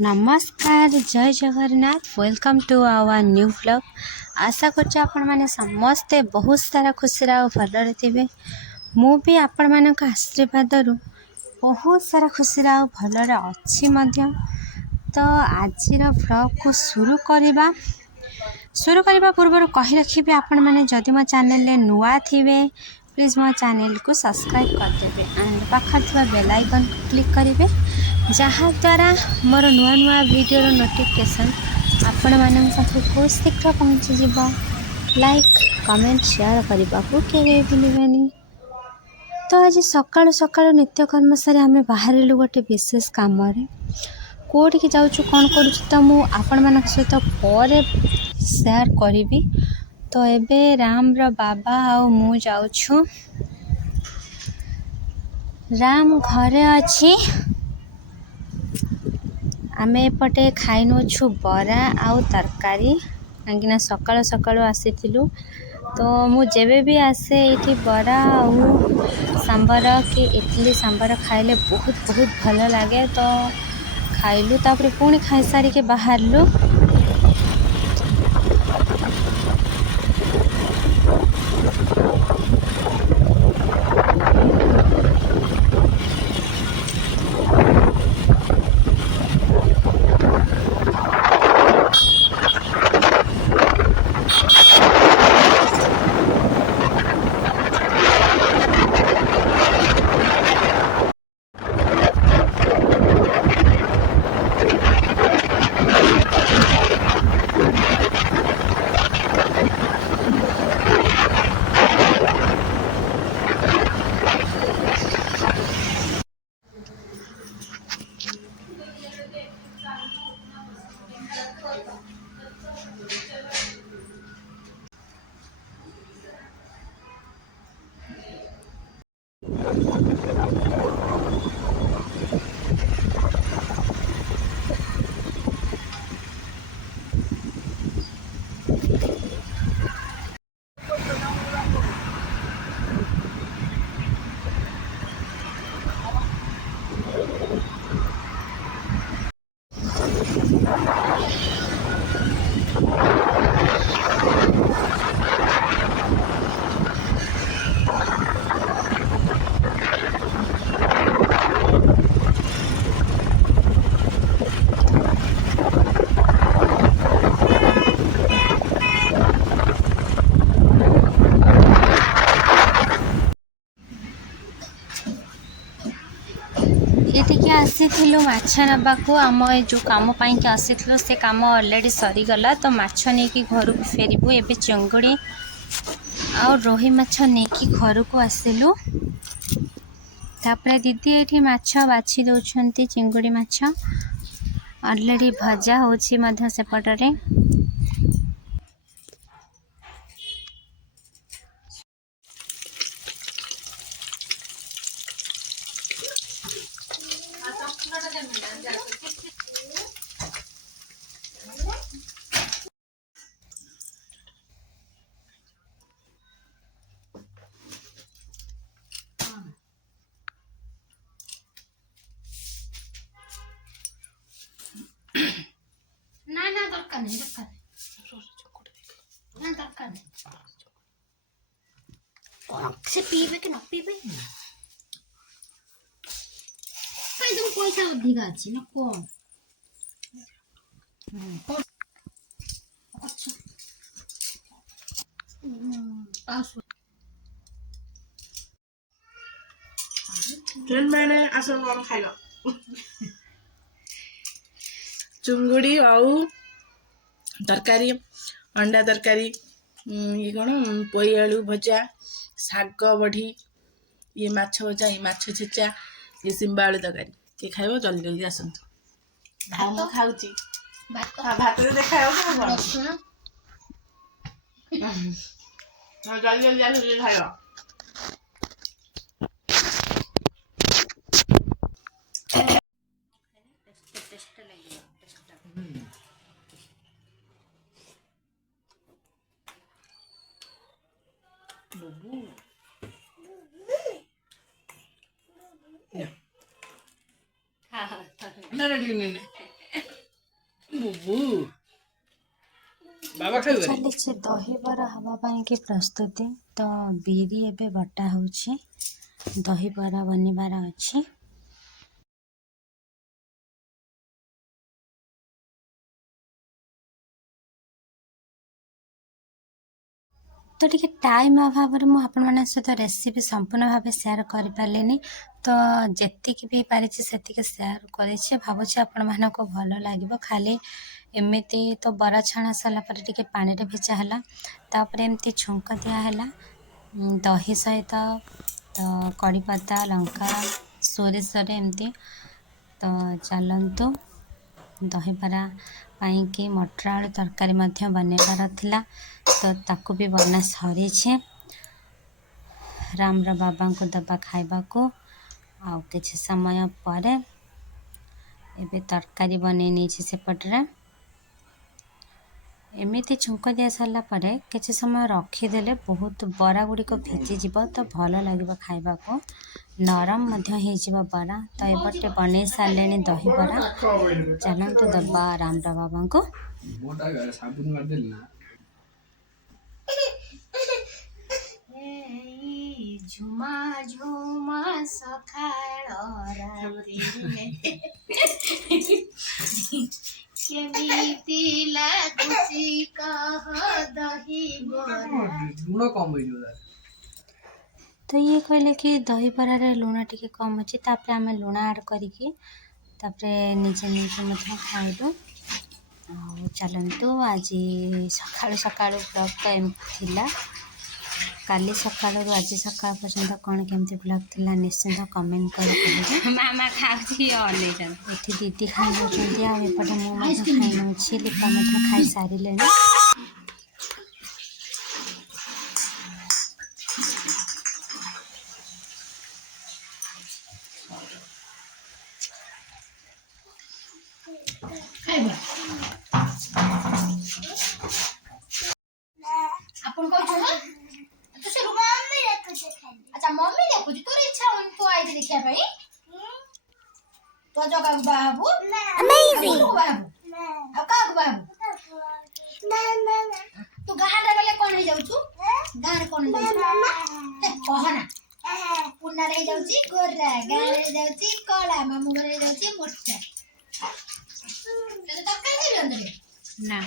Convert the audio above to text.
नमस्कार जय Jagannath welcome to our new vlog. आशा करछे आपण माने समस्ते बहुत सारा खुशी और भलरे थे। मु भी आपण मानक आशीर्वाद बहुत सारा खुशी और भलरे अच्छी मध्य। तो आज व्लॉग को शुरू करने पूर्व कही रखी आपण माने जदि मो चैनल नुआ थिबे प्लीज मो चैनल को सब्सक्राइब करदेवे एंड पाखर थी बेल आइकन को क्लिक करेंगे जहाँ द्वारा मोर नुआ नुआ वीडियो नोटिफिकेशन आपण मान पाखक शीघ्र पहुँची। लाइक कमेंट शेयर करने को केवे भूलि। तो आज सकाळु सकाळु नित्यकर्म सारी आम बाहर गोटे विशेष कम कौटिक जाऊँ कौन करूँ तो मुझे सहित पर शेयर करी। तो एबे राम रो बाबा आउ मु जाऊँ राम घरे अच्छी आमे एपटे खाई नौछु बरा आउ तरकारी कहीं सकाळ सकाळु आसीथिलु। तो मुझे भी आसे ये बरा आउ सांबर कि इडली सांबर खाइले बहुत बहुत भल लगे। तो खाइलु तापर पुणी खाई सारिके बाहरलु। ये आसीलु माछ नबाकू आम जो कम पाई आसीलु से कम अलरेडी सरीगला। तो माछ नहीं कि घर को फेरबू एबे चिंगुड़ी आ रोही माछ नहीं कि घर को आसिलु। तापर दीदी ये माछ बाछी दौरान चिंगुड़ी माछ अलरेडी भजा होछि मध्य सेपटरे। ना ना दरकार नहीं दरकार नहीं कौन से पीबे कि न पीबे कहीं तुम पैसा अधिक अच्छी ना कौन अच्छा ट्रेन मैंने आसल कौन खाइलो चुंगुड़ी आउ तरकारी अंडा तरकारी ये कौन पोई आलू भजा शाग बढ़ी ये माछ भजा ये माछ छेचा ये सिंबा आलू तरकारी किए खाइब जल्दी जल्दी आसतु। हाँ मैं खाऊची भात देखा जल्दी जल्दी आस खाइब। हाँ नहीं नहीं नहीं ବୁବୁ ବାବା ଖାଇବେ ଚାଲିଛି ଦହିବରା ହେବା ପାଇଁକି ପ୍ରସ୍ତୁତି। ତ ବିରି ଏବେ ବଟା ହେଉଛି, ଦହିବରା ବନିବାର ଅଛି। ତ ଟିକେ ଟାଇମ୍ ଅଭାବରୁ ମୁଁ ଆପଣମାନଙ୍କ ସହିତ ରେସିପି ସମ୍ପୂର୍ଣ୍ଣ ଭାବେ ସେୟାର କରିପାରିଲିନି। ତ ଯେତିକି ବି ପାରିଛି ସେତିକି ସେୟାର କରିଛି, ଭାବୁଛି ଆପଣମାନଙ୍କୁ ଭଲ ଲାଗିବ। ଖାଲି ଏମିତି ତ ବରା ଛଣା ସାରିଲା ପରେ ଟିକେ ପାଣିରେ ଭେଜା ହେଲା, ତାପରେ ଏମିତି ଛୁଙ୍କ ଦିଆହେଲା ଦହି ସହିତ, ତ କଢ଼ିପତ୍ତା ଲଙ୍କା ସୋରିଷରେ ଏମିତି। ତ ଚାଲନ୍ତୁ, ଦହିବରା ପାଇଁକି ମଟର ଆଳୁ ତରକାରୀ ମଧ୍ୟ ବନେଇବାର ଥିଲା, ତ ତାକୁ ବି ବନା ସରିଛି। ରାମର ବାବାଙ୍କୁ ଦେବା ଖାଇବାକୁ। ଆଉ କିଛି ସମୟ ପରେ ଏବେ ତରକାରୀ ବନେଇ ନେଇଛି ସେପଟରେ। ଏମିତି ଛୁଙ୍କ ଦିଆ ସାରିଲା ପରେ କିଛି ସମୟ ରଖିଦେଲେ ବହୁତ ବରା ଗୁଡ଼ିକ ଭିଜିଯିବ, ତ ଭଲ ଲାଗିବ ଖାଇବାକୁ, ନରମ ମଧ୍ୟ ହେଇଯିବ ବରା। ତ ଏପଟେ ବନେଇ ସାରିଲେଣି ଦହିବରା। ଚାଲନ୍ତୁ ଦେବା ରାମର ବାବାଙ୍କୁ। ଝୁମା ଝୁମା ସଖାଳ କେମିତି ଲାଗୁଛି କହ ଦହିବରା। ତ ଇଏ କହିଲେ କି ଦହିବରାରେ ଲୁଣ ଟିକେ କମ୍ ଅଛି, ତାପରେ ଆମେ ଲୁଣ ଆଡ଼୍ କରିକି ତାପରେ ନିଜେ ମଧ୍ୟ ଖାଇଲୁ। ଆଉ ଚାଲନ୍ତୁ, ଆଜି ସକାଳୁ ସକାଳୁ ବ୍ଲଗ୍ ତ ଏମିତି ଥିଲା। କାଲି ସକାଳରୁ ଆଜି ସକାଳ ପର୍ଯ୍ୟନ୍ତ କ'ଣ କେମିତି ବ୍ଲଗ୍ ଥିଲା ନିଶ୍ଚିନ୍ତ କମେଣ୍ଟ କରି କହିବେ। ମାମା ଖାଉଛି ଅନେଇଛନ୍ତି। ଏଠି ଦିଦି ଖାଇ ନେଉଛନ୍ତି, ଆଉ ଏପଟେ ମୁଁ ମଧ୍ୟ ଖାଇ ନେଉଛି, ଲିପା ମଧ୍ୟ ଖାଇସାରିଲେଣି। ଆପଣ କହୁଛୁ ନା ତୁ ସେ ମମ୍ମି ଦେଖୁଛି। ଆଚ୍ଛା ମମ୍ମି ଦେଖୁଛି, ତୋର ଇଚ୍ଛା ହଉନି ତୁ ଆଇଛି ଦେଖିବା ପାଇଁ? ତୁ ଜଗାକୁ ବାହା ହବୁ? ଆଉ କାହାକୁ ବାହା ହବୁ? ତୁ ଗାଁରେ ଗଲେ କ'ଣ ହେଇଯାଉଛୁ? ଗାଁରେ କ'ଣ ହେଇଯାଉଛୁ କହନା? ପୁନାରେ ହେଇଯାଉଛି ଗୋରା, ଗାଁରେ ହେଇଯାଉଛି କଳା, ମାମୁଁ ଘରେ ହେଇଯାଉଛି ମୋଟା। ତରକାରୀ ନା